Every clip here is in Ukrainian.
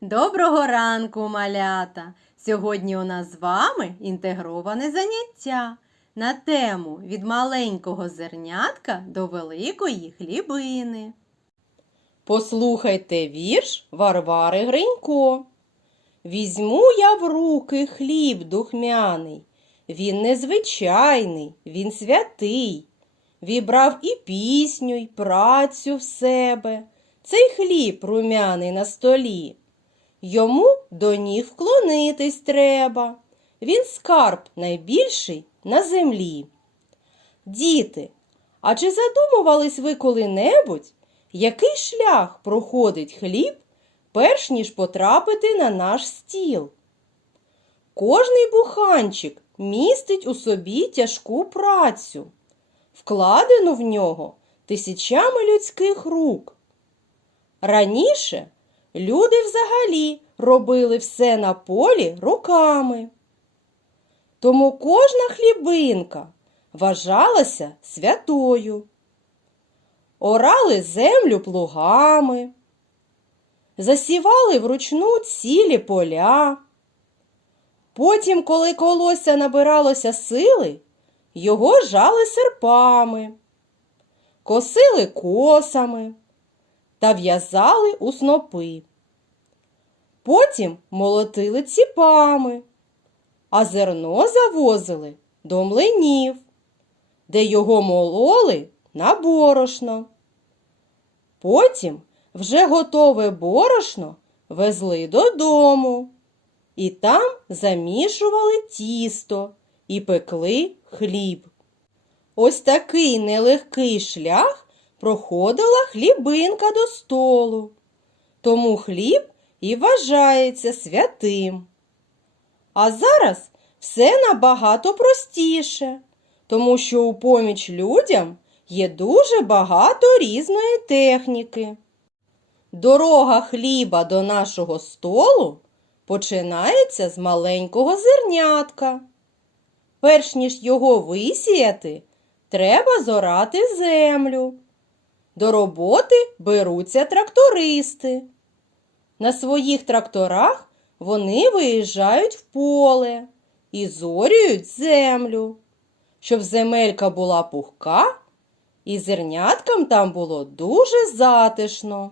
Доброго ранку, малята! Сьогодні у нас з вами інтегроване заняття на тему від маленького зернятка до великої хлібини. Послухайте вірш Варвари Гринько. Візьму я в руки хліб духмяний. Він незвичайний, він святий. Вібрав і пісню, й працю в себе. Цей хліб румяний на столі. Йому до ніг вклонитись треба. Він скарб найбільший на землі. Діти, а чи задумувались ви коли-небудь, який шлях проходить хліб, перш ніж потрапити на наш стіл? Кожний буханчик містить у собі тяжку працю, вкладену в нього тисячами людських рук. Раніше люди взагалі робили все на полі руками. Тому кожна хлібинка вважалася святою. Орали землю плугами, засівали вручну цілі поля. Потім, коли колося набиралося сили, його жали серпами, косили косами та в'язали у снопи. Потім молотили ціпами, а зерно завозили до млинів, де його мололи на борошно. Потім вже готове борошно везли додому і там замішували тісто і пекли хліб. Ось такий нелегкий шлях проходила хлібинка до столу. Тому хліб і вважається святим. А зараз все набагато простіше, тому що у поміч людям є дуже багато різної техніки. Дорога хліба до нашого столу починається з маленького зернятка. Перш ніж його висіяти, треба зорати землю. До роботи беруться трактористи. На своїх тракторах вони виїжджають в поле і зорюють землю, щоб земелька була пухка і зерняткам там було дуже затишно.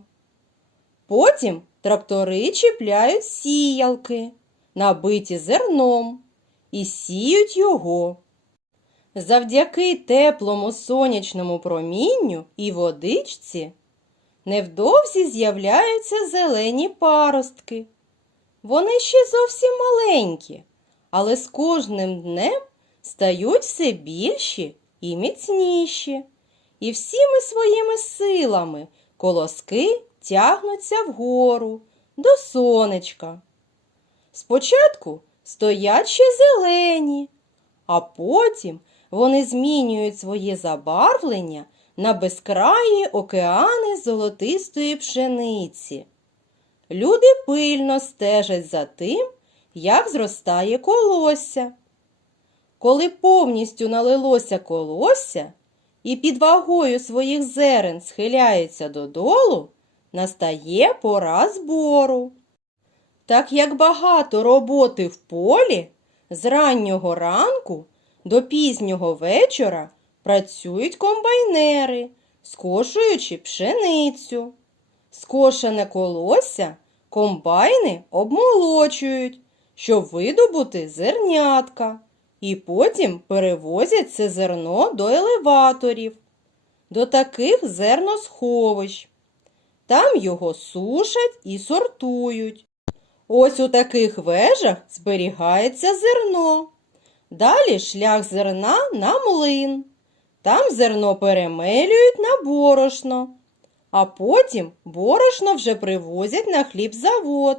Потім трактори чіпляють сіялки, набиті зерном, і сіють його. Завдяки теплому сонячному промінню і водичці невдовзі з'являються зелені паростки. Вони ще зовсім маленькі, але з кожним днем стають все більші і міцніші. І всіми своїми силами колоски тягнуться вгору до сонечка. Спочатку стоять ще зелені, а потім вони змінюють своє забарвлення на безкраї океани золотистої пшениці. Люди пильно стежать за тим, як зростає колосся. Коли повністю налилося колосся і під вагою своїх зерен схиляється додолу, настає пора збору. Так як багато роботи в полі, з раннього ранку до пізнього вечора працюють комбайнери, скошуючи пшеницю. Скошене колосся комбайни обмолочують, щоб видобути зернятка, і потім перевозять це зерно до елеваторів, до таких зерносховищ. Там його сушать і сортують. Ось у таких вежах зберігається зерно. Далі шлях зерна на млин. Там зерно перемелюють на борошно, а потім борошно вже привозять на хлібзавод.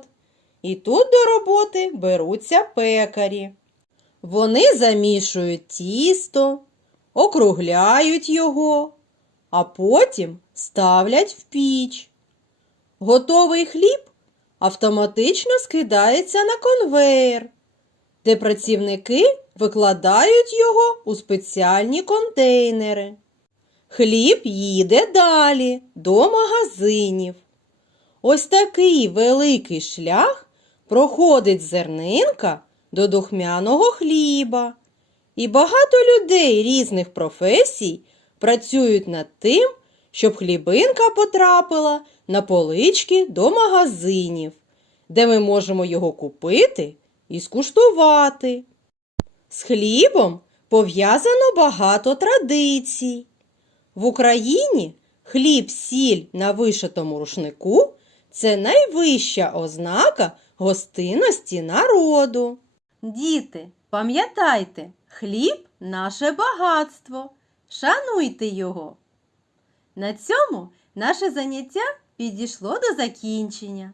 І тут до роботи беруться пекарі. Вони замішують тісто, округляють його, а потім ставлять в піч. Готовий хліб автоматично скидається на конвеєр, де працівники викладають його у спеціальні контейнери. Хліб їде далі до магазинів. Ось такий великий шлях проходить зернинка до духмяного хліба. І багато людей різних професій працюють над тим, щоб хлібинка потрапила на полички до магазинів, де ми можемо його купити і скуштувати. З хлібом пов'язано багато традицій. В Україні хліб сіль на вишитому рушнику це найвища ознака гостинності народу. Діти, пам'ятайте, хліб наше багатство. Шануйте його. На цьому наше заняття підійшло до закінчення.